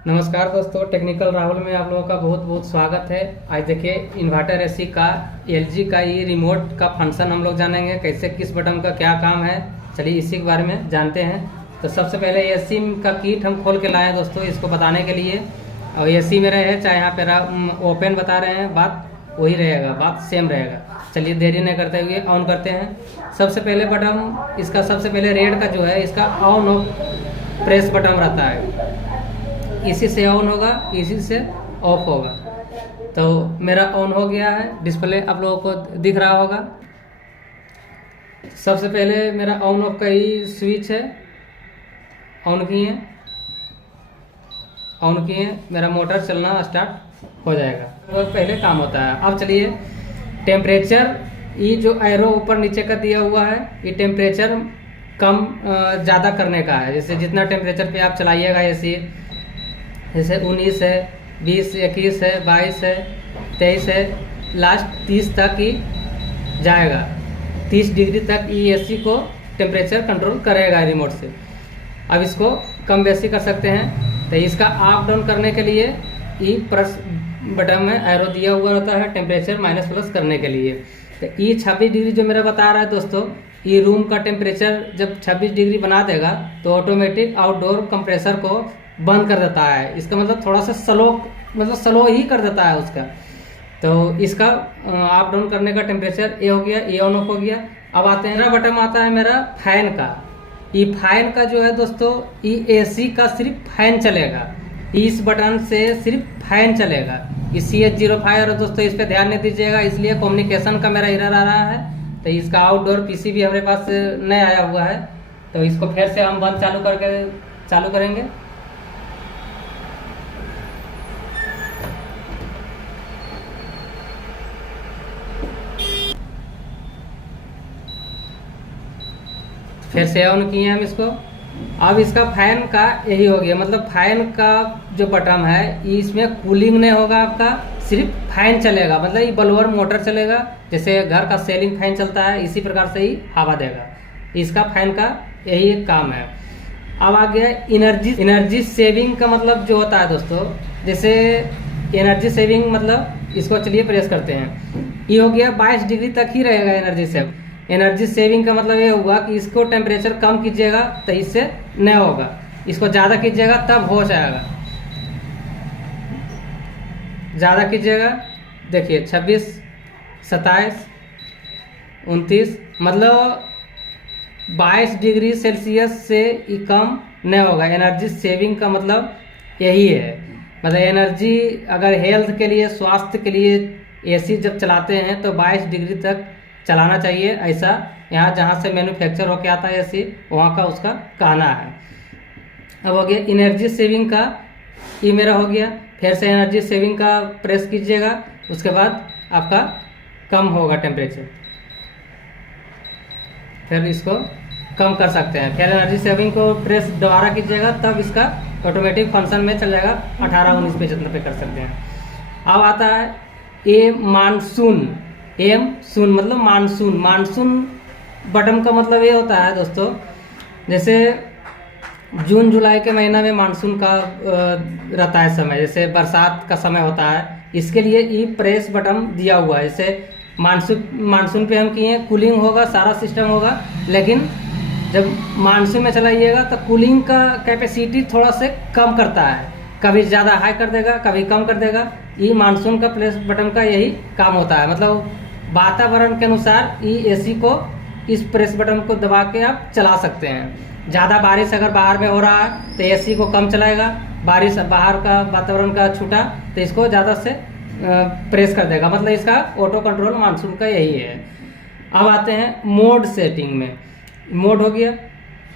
नमस्कार दोस्तों, टेक्निकल राहुल में आप लोगों का बहुत बहुत स्वागत है। आज देखिए इन्वर्टर एसी का एलजी का ये रिमोट का फंक्शन हम लोग जानेंगे, कैसे किस बटन का क्या काम है। चलिए इसी के बारे में जानते हैं। तो सबसे पहले एसी का किट हम खोल के लाए दोस्तों, इसको बताने के लिए। और एसी में रहे चाहे यहाँ पे ओपन बता रहे हैं, बात वही रहेगा, बात सेम रहेगा। चलिए देरी नहीं करते हुए ऑन करते हैं। सबसे पहले बटन इसका, सबसे पहले रेड का जो है इसका ऑन ऑफ प्रेस बटन रहता है। इसी से ऑन होगा, इसी से ऑफ होगा। तो मेरा ऑन हो गया है, डिस्प्ले आप लोगों को दिख रहा होगा। सबसे पहले मेरा ऑन ऑफ का ही स्विच है, ऑन किए, मेरा मोटर चलना स्टार्ट हो जाएगा। तो पहले काम होता है। अब चलिए टेम्परेचर, ये जो एरो ऊपर नीचे का दिया हुआ है, ये टेम्परेचर कम ज़्यादा करने का है। जैसे जितना टेम्परेचर पे आप चलाइएगा एसी, जैसे 19 है, 20, 21 है, 22 है, 23 है, लास्ट 30 तक ही जाएगा। 30 डिग्री तक ये एसी को टेम्परेचर कंट्रोल करेगा रिमोट से। अब इसको कम बेसी कर सकते हैं। तो इसका अप डाउन करने के लिए ये प्रेस बटन में एरो दिया हुआ रहता है, टेम्परेचर माइनस प्लस करने के लिए। तो ये 26 डिग्री जो मेरा बता रहा है दोस्तों, ये रूम का टेम्परेचर जब 26 डिग्री बना देगा तो ऑटोमेटिक आउटडोर कंप्रेसर को बंद कर देता है। इसका मतलब थोड़ा सा स्लो ही कर देता है उसका। तो इसका अप डाउन करने का टेम्परेचर ये हो गया, ये ऑन ऑफ हो गया। अब आते हैं, मेरा बटन आता है मेरा फैन का। ये फैन का जो है दोस्तों, ये एसी का सिर्फ फैन चलेगा, इस बटन से सिर्फ फैन चलेगा। ये CH05 और दोस्तों इस पर ध्यान नहीं दीजिएगा, इसलिए कम्युनिकेशन का मेरा एरर आ रहा है। तो इसका आउटडोर पीसी भी हमारे पास नहीं आया हुआ है। तो इसको फिर से हम बंद चालू करेंगे। फिर से ऑन किए हम इसको। अब इसका फैन का यही हो गया, मतलब फैन का जो बटन है इसमें कूलिंग नहीं होगा आपका, सिर्फ फैन चलेगा। मतलब ये बलोअर मोटर चलेगा, जैसे घर का सीलिंग फैन चलता है, इसी प्रकार से ही हवा देगा। इसका फैन का यही काम है। अब आ गया एनर्जी सेविंग का मतलब जो होता है दोस्तों, जैसे एनर्जी सेविंग मतलब इसको चलिए प्रेस करते हैं। ये हो गया 22 डिग्री तक ही रहेगा एनर्जी सेविंग का मतलब ये हुआ कि इसको टेम्परेचर कम कीजिएगा तो इससे नहीं होगा, इसको ज़्यादा कीजिएगा तब हो जाएगा। ज़्यादा कीजिएगा, देखिए 26, 27, 29, मतलब 22 डिग्री सेल्सियस से ही कम नहीं होगा। एनर्जी सेविंग का मतलब यही है। मतलब एनर्जी अगर हेल्थ के लिए, स्वास्थ्य के लिए एसी जब चलाते हैं तो 22 डिग्री तक चलाना चाहिए। ऐसा यहाँ जहाँ से मैन्युफैक्चर होके आता है एसी, वहाँ का उसका कहना है। अब हो गया एनर्जी सेविंग का, ये मेरा हो गया। फिर से एनर्जी सेविंग का प्रेस कीजिएगा, उसके बाद आपका कम होगा टेम्परेचर, फिर इसको कम कर सकते हैं। फिर एनर्जी सेविंग को प्रेस दोबारा कीजिएगा, तब इसका ऑटोमेटिक फंक्शन में चल जाएगा। 18-19 पे जितना पे कर सकते हैं। अब आता है ए मानसून, M-सून मतलब मानसून बटन का मतलब ये होता है दोस्तों, जैसे जून जुलाई के महीना में मानसून का रहता है समय, जैसे बरसात का समय होता है, इसके लिए ये प्रेस बटन दिया हुआ है। जैसे मानसून पे हम किए, कूलिंग होगा, सारा सिस्टम होगा, लेकिन जब मानसून में चलाइएगा तो कूलिंग का कैपेसिटी थोड़ा से कम करता है, कभी ज़्यादा हाई कर देगा, कभी कम कर देगा। ये मानसून का प्रेस बटन का यही काम होता है। मतलब वातावरण के अनुसार ये एसी को, इस प्रेस बटन को दबा के आप चला सकते हैं। ज़्यादा बारिश अगर बाहर में हो रहा है तो एसी को कम चलाएगा, बारिश बाहर का वातावरण का छूटा तो इसको ज़्यादा से प्रेस कर देगा। मतलब इसका ऑटो कंट्रोल मानसून का यही है। अब आते हैं मोड सेटिंग में। मोड हो गया,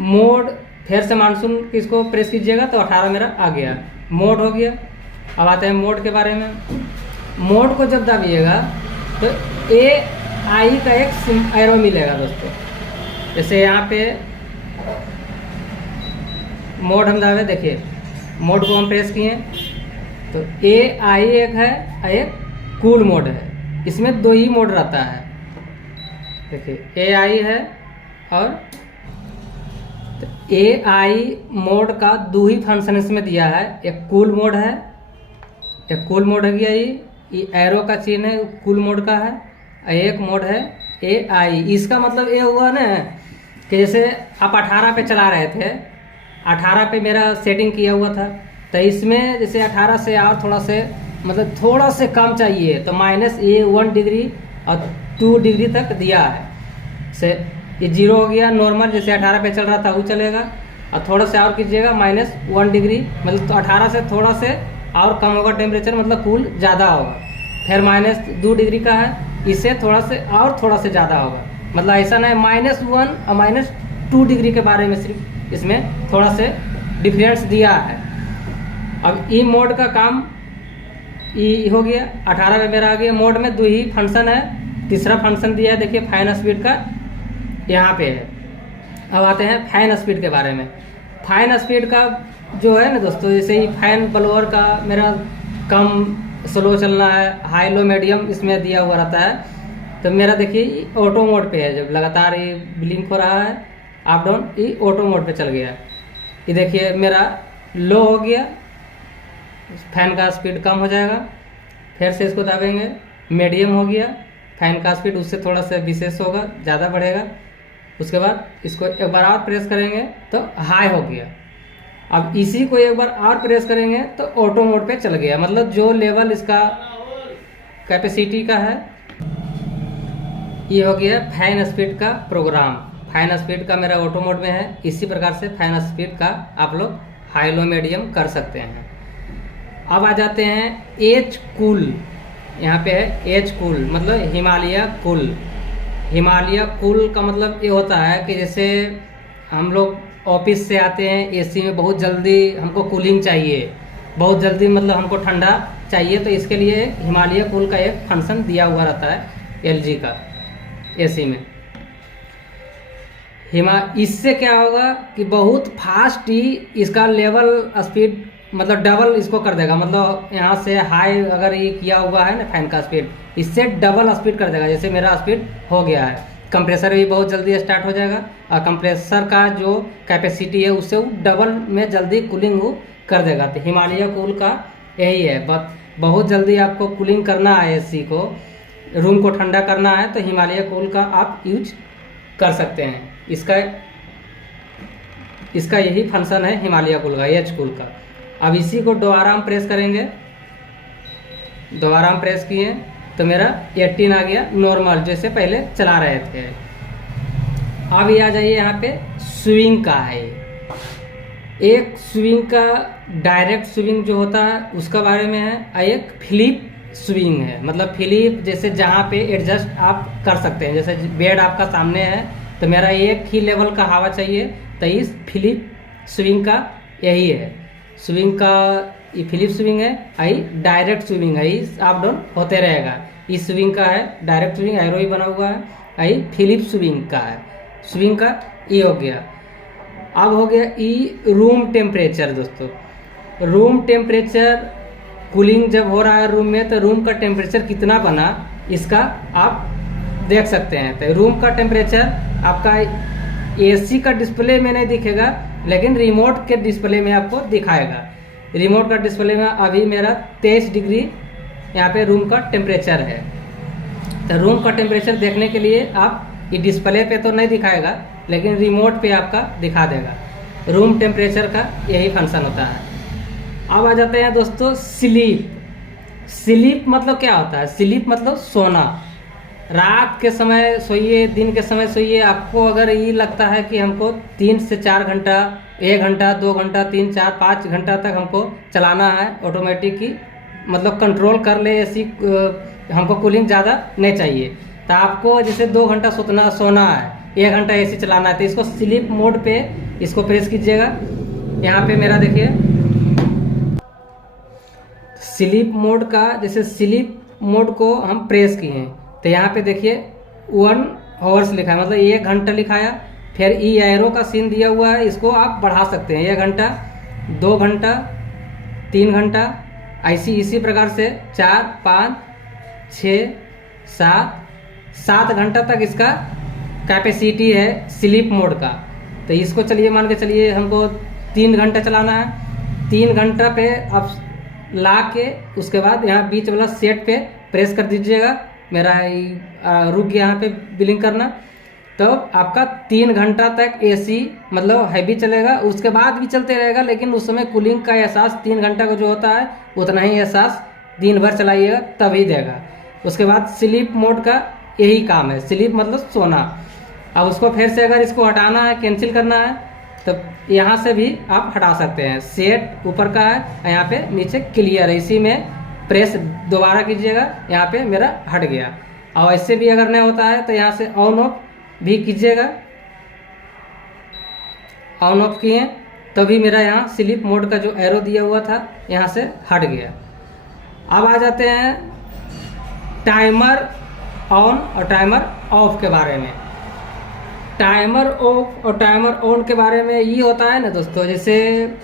मोड फिर से मानसून इसको प्रेस कीजिएगा तो 18 मेरा आ गया, मोड हो गया। अब आते हैं मोड के बारे में। मोड को जब दबाइएगा तो AI का एक एरो मिलेगा दोस्तों। जैसे यहाँ पे मोड हम दावे, देखिए मोड को हम प्रेस किए तो AI एक है, एक कूल मोड है। इसमें 2 ही मोड रहता है, देखिए AI है और तो AI मोड का दो ही फंक्शन इसमें दिया है, एक कूल मोड है, एक कूल मोड है गया ये एरो का चिन्ह है कूल मोड का है, एक मोड है AI। इसका मतलब ये हुआ ना कि जैसे आप 18 पे चला रहे थे, 18 पे मेरा सेटिंग किया हुआ था, तो इसमें जैसे 18 से और थोड़ा से मतलब थोड़ा से कम चाहिए तो -1 डिग्री और 2 डिग्री तक दिया है। से ये 0 हो गया नॉर्मल, जैसे 18 पे चल रहा था वो चलेगा, और थोड़ा से और कीजिएगा -1 डिग्री, मतलब तो 18 से थोड़ा से और कम होगा टेम्परेचर, मतलब कूल ज़्यादा होगा। फिर -2 डिग्री का है, इससे थोड़ा से और थोड़ा से ज़्यादा होगा, मतलब ऐसा नहीं -1 और -2 डिग्री के बारे में सिर्फ इसमें थोड़ा से डिफरेंस दिया है। अब ई मोड का काम ई हो गया, 18 में मेरा आ गया। मोड में दो ही फंक्शन है, तीसरा फंक्शन दिया है देखिए फैन स्पीड का यहाँ पे है। अब आते हैं फैन स्पीड के बारे में। फैन स्पीड का जो है ना दोस्तों, जैसे ही फैन ब्लोअर का मेरा कम स्लो चलना है, हाई लो मीडियम इसमें दिया हुआ रहता है। तो मेरा देखिए ऑटो मोड पे है, जब लगातार ये ब्लिंक हो रहा है अप डाउन, ये ऑटो मोड पे चल गया। ये देखिए मेरा लो हो गया, फैन का स्पीड कम हो जाएगा, फिर से इसको दाबेंगे, मीडियम हो गया, फैन का स्पीड उससे थोड़ा सा विशेष होगा, ज़्यादा बढ़ेगा। उसके बाद इसको एक बार और प्रेस करेंगे तो हाई हो गया। अब इसी को एक बार और प्रेस करेंगे तो ऑटो मोड पे चल गया, मतलब जो लेवल इसका कैपेसिटी का है ये हो गया फैन स्पीड का प्रोग्राम। फैन स्पीड का मेरा ऑटो मोड में है, इसी प्रकार से फैन स्पीड का आप लोग हाई लो मीडियम कर सकते हैं। अब आ जाते हैं एच कूल, यहाँ पे है एच कूल मतलब हिमालय कूल। हिमालय कूल का मतलब ये होता है कि जैसे हम लोग ऑफिस से आते हैं, एसी में बहुत जल्दी हमको कूलिंग चाहिए, बहुत जल्दी मतलब हमको ठंडा चाहिए, तो इसके लिए हिमालय कूल का एक फंक्शन दिया हुआ रहता है LG का एसी में। इससे क्या होगा कि बहुत फास्ट ही इसका लेवल स्पीड मतलब डबल इसको कर देगा, मतलब यहाँ से हाई अगर ये किया हुआ है ना फैन का स्पीड, इससे डबल स्पीड कर देगा। जैसे मेरा स्पीड हो गया है, कंप्रेसर भी बहुत जल्दी स्टार्ट हो जाएगा, और कंप्रेसर का जो कैपेसिटी है उससे वो डबल में जल्दी कूलिंग वो कर देगा। तो हिमालय कूल का यही है, बहुत जल्दी आपको कूलिंग करना है, एसी को रूम को ठंडा करना है तो हिमालय कूल का आप यूज कर सकते हैं। इसका यही फंक्शन है हिमालय कूल का, एच कूल का। अब इसी को दोबारा हम प्रेस करेंगे, दोबारा हम प्रेस किए तो मेरा 18 आ गया नॉर्मल, जैसे पहले चला रहे थे। अब ये आ जाइए यहाँ पे स्विंग का है, एक स्विंग का डायरेक्ट स्विंग जो होता है उसका बारे में है, और एक फ्लिप स्विंग है, मतलब फ्लिप जैसे जहाँ पे एडजस्ट आप कर सकते हैं। जैसे बेड आपका सामने है तो मेरा एक ही लेवल का हवा चाहिए, तो इस फ्लिप स्विंग का यही है। स्विंग का ये फ्लिप स्विंग है, आई डायरेक्ट स्विंग है, इस अप डाउन होते रहेगा। इस स्विंग का है डायरेक्ट स्विंग, एरो ही बना हुआ है, आई फ्लिप स्विंग का है। स्विंग का ये हो गया। अब हो गया ई रूम टेम्परेचर। दोस्तों रूम टेम्परेचर, कूलिंग जब हो रहा है रूम में तो रूम का टेम्परेचर कितना बना इसका आप देख सकते हैं। तो रूम का टेम्परेचर आपका एसी का डिस्प्ले में नहीं दिखेगा, लेकिन रिमोट के डिस्प्ले में आपको दिखाएगा। रिमोट का डिस्प्ले में अभी मेरा 23 डिग्री यहाँ पे रूम का टेम्परेचर है। तो रूम का टेम्परेचर देखने के लिए आप ये डिस्प्ले पे तो नहीं दिखाएगा, लेकिन रिमोट पे आपका दिखा देगा। रूम टेम्परेचर का यही फंक्शन होता है। अब आ जाते हैं दोस्तों स्लीप। स्लीप मतलब क्या होता है? स्लीप मतलब सोना। रात के समय सोइए, दिन के समय सोइए। आपको अगर ये लगता है कि हमको 3 से 4 घंटा, 1 घंटा, 2 घंटा, 3, 4, 5 घंटा तक हमको चलाना है ऑटोमेटिक की, मतलब कंट्रोल कर ले एसी, हमको कूलिंग ज़्यादा नहीं चाहिए, तो आपको जैसे 2 घंटा सोना है, 1 घंटा एसी चलाना है, तो इसको स्लीप मोड पे इसको प्रेस कीजिएगा। यहाँ पे मेरा देखिए स्लीप मोड का, जैसे स्लीप मोड को हम प्रेस किए हैं तो यहाँ पे देखिए 1 आवर्स लिखा है, मतलब 1 घंटा लिखाया। फिर ई एरो का सीन दिया हुआ है, इसको आप बढ़ा सकते हैं 1 घंटा, 2 घंटा, 3 घंटा, ऐसी इसी प्रकार से 4, 5, 6, 7 घंटा तक इसका कैपेसिटी है स्लीप मोड का। तो इसको चलिए मान के चलिए हमको 3 घंटा चलाना है। 3 घंटा पे आप ला के उसके बाद यहाँ बीच वाला सेट पे प्रेस कर दीजिएगा। मेरा रुक गया यहाँ पे बिलिंग करना। तो आपका 3 घंटा तक एसी मतलब हैवी चलेगा, उसके बाद भी चलते रहेगा, लेकिन उस समय कूलिंग का एहसास 3 घंटा का जो होता है उतना ही एहसास दिन भर चलाइएगा तभी देगा। उसके बाद स्लीप मोड का यही काम है, स्लीप मतलब सोना। अब उसको फिर से अगर इसको हटाना है, कैंसिल करना है, तो यहाँ से भी आप हटा सकते हैं। सेट ऊपर का है, यहाँ पे नीचे क्लियर है, इसी में प्रेस दोबारा कीजिएगा, यहाँ पे मेरा हट गया। और ऐसे भी अगर नहीं होता है तो यहाँ से ऑन ऑफ भी कीजिएगा। ऑन ऑफ किए तभी मेरा यहाँ स्लीप मोड का जो एरो दिया हुआ था यहाँ से हट गया। अब आ जाते हैं टाइमर ऑन और टाइमर ऑफ के बारे में। टाइमर ऑफ और टाइमर ऑन के बारे में ये होता है ना दोस्तों, जैसे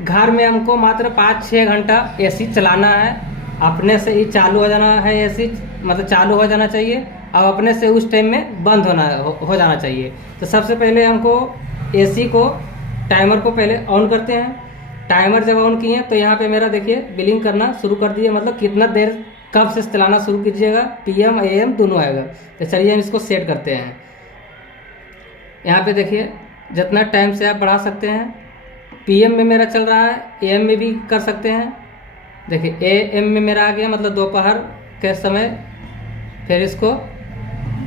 घर में हमको मात्र 5-6 घंटा एसी चलाना है, अपने से ही चालू हो जाना है एसी, मतलब चालू हो जाना चाहिए, अब अपने से उस टाइम में बंद हो जाना चाहिए। तो सबसे पहले हमको एसी को टाइमर को पहले ऑन करते हैं। टाइमर जब ऑन किए तो यहाँ पे मेरा देखिए बिलिंग करना शुरू कर दिए, मतलब कितना देर कब से चलाना शुरू कीजिएगा, PM AM दोनों आएगा। तो चलिए हम इसको सेट करते हैं। यहाँ पे देखिए जितना टाइम से आप बढ़ा सकते हैं। PM में मेरा चल रहा है, AM में भी कर सकते हैं। देखिए AM में मेरा आ गया, मतलब दोपहर के समय। फिर इसको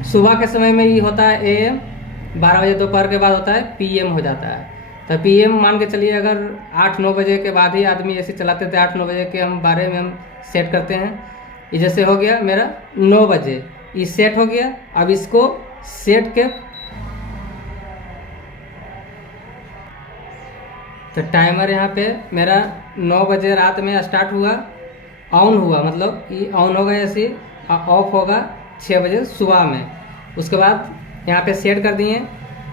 सुबह के समय में ही होता है AM, 12 बजे दोपहर के बाद होता है PM हो जाता है। तो PM मान के चलिए अगर 8-9 बजे के बाद ही आदमी ऐसे चलाते थे, 8-9 बजे के हम 12 में हम सेट करते हैं। ये जैसे हो गया मेरा 9 बजे, ये सेट हो गया। अब इसको सेट के तो टाइमर यहाँ पे मेरा 9 बजे रात में स्टार्ट हुआ, ऑन हुआ, मतलब ये ऑन होगा ऐसे, ऑफ होगा 6 बजे सुबह में। उसके बाद यहाँ पे सेट कर दिए,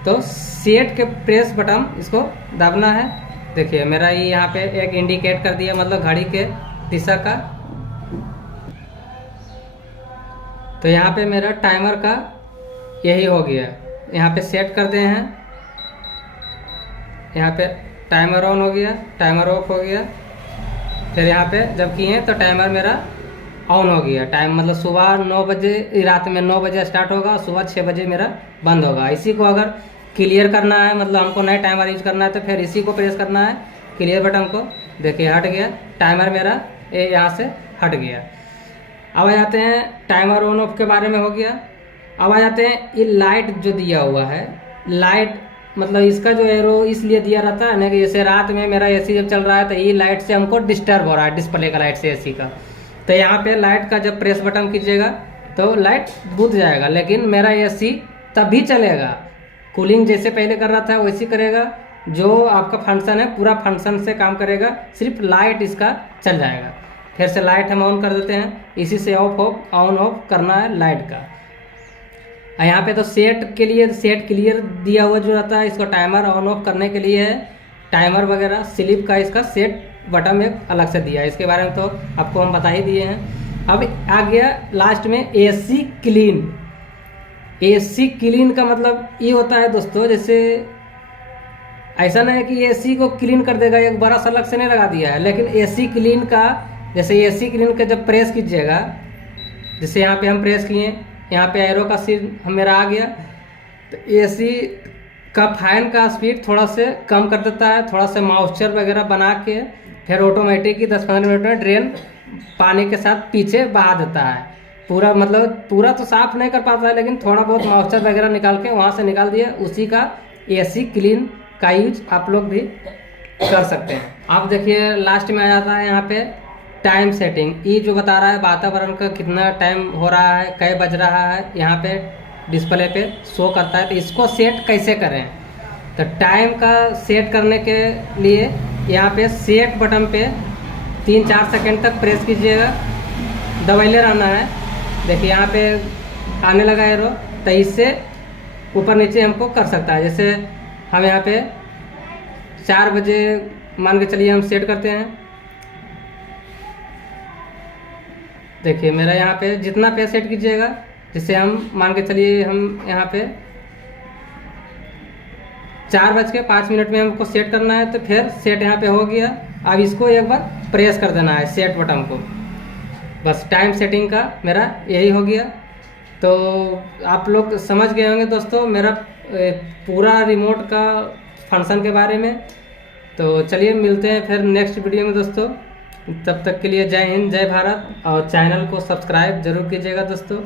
तो सेट के प्रेस बटन इसको दबना है। देखिए मेरा ये यहाँ पे एक इंडिकेट कर दिया, मतलब घड़ी के दिशा का। तो यहाँ पे मेरा टाइमर का यही हो गया। यहाँ पे सेट करते हैं, यहाँ पे टाइमर ऑन हो गया, टाइमर ऑफ हो गया। फिर यहाँ पे जब किए तो टाइमर मेरा ऑन हो गया। टाइम मतलब सुबह 9 बजे, रात में 9 बजे स्टार्ट होगा और सुबह 6 बजे मेरा बंद होगा। इसी को अगर क्लियर करना है, मतलब हमको नए टाइमर यूज करना है, तो फिर इसी को प्रेस करना है, क्लियर बटन को। देखिए हट गया टाइमर मेरा, ये यहाँ से हट गया। अब आ जाते हैं टाइमर ऑन ऑफ के बारे में हो गया। अब आ जाते हैं ये लाइट जो दिया हुआ है, लाइट मतलब इसका जो एरो इसलिए दिया रहता है ना कि जैसे रात में मेरा एसी जब चल रहा है तो ये लाइट से हमको डिस्टर्ब हो रहा है, डिस्प्ले का लाइट से एसी का। तो यहाँ पे लाइट का जब प्रेस बटन कीजिएगा तो लाइट बुझ जाएगा, लेकिन मेरा एसी तभी चलेगा, कूलिंग जैसे पहले कर रहा था वैसे करेगा। जो आपका फंक्शन है पूरा फंक्शन से काम करेगा, सिर्फ लाइट इसका चल जाएगा। फिर से लाइट हम ऑन कर देते हैं, इसी से ऑफ ऑन ऑफ करना है लाइट का। यहाँ पे तो सेट के लिए सेट क्लियर दिया हुआ जो रहता है, इसको टाइमर ऑन ऑफ करने के लिए है। टाइमर वगैरह स्लिप का इसका सेट बटन एक अलग से दिया है, इसके बारे में तो आपको हम बता ही दिए हैं। अब आ गया लास्ट में एसी क्लीन। एसी क्लीन का मतलब ये होता है दोस्तों, जैसे ऐसा नहीं है कि एसी को क्लीन कर देगा, एक बड़ा सा अलग से नहीं लगा दिया है, लेकिन एसी क्लीन का जैसे एसी क्लीन का जब प्रेस कीजिएगा, जैसे यहाँ पे हम प्रेस किए, यहाँ पे एरो का सीन मेरा आ गया, तो एसी का फैन का स्पीड थोड़ा से कम कर देता है, थोड़ा सा मॉइस्चर वगैरह बना के फिर ऑटोमेटिक ही 10-15 मिनट में ड्रेन पानी के साथ पीछे बहा देता है। पूरा मतलब पूरा तो साफ नहीं कर पाता है, लेकिन थोड़ा बहुत मॉइस्चर वगैरह निकाल के वहाँ से निकाल दिया, उसी का एसी क्लीन का यूज आप लोग भी कर सकते हैं। आप देखिए लास्ट में आ जाता है यहाँ पे टाइम सेटिंग। ये जो बता रहा है वातावरण का कितना टाइम हो रहा है, कै बज रहा है, यहाँ पे डिस्प्ले पे शो करता है। तो इसको सेट कैसे करें, तो टाइम का सेट करने के लिए यहाँ पे सेट बटन पे 3-4 सेकंड तक प्रेस कीजिएगा, दबाइले रहना है। देखिए यहाँ पे आने लगा एरो, तो इससे ऊपर नीचे हमको कर सकता है। जैसे हम यहाँ पे 4 बजे मान के चलिए हम सेट करते हैं। देखिए मेरा यहाँ पे जितना पे सेट कीजिएगा, जिससे हम मान के चलिए हम यहाँ पे 4:05 में हमको सेट करना है, तो फिर सेट यहाँ पे हो गया। अब इसको एक बार प्रेस कर देना है सेट बटन को। बस टाइम सेटिंग का मेरा यही हो गया। तो आप लोग समझ गए होंगे दोस्तों मेरा पूरा रिमोट का फंक्शन के बारे में। तो चलिए मिलते हैं फिर नेक्स्ट वीडियो में दोस्तों। तब तक के लिए जय हिंद, जय भारत, और चैनल को सब्सक्राइब जरूर कीजिएगा दोस्तों।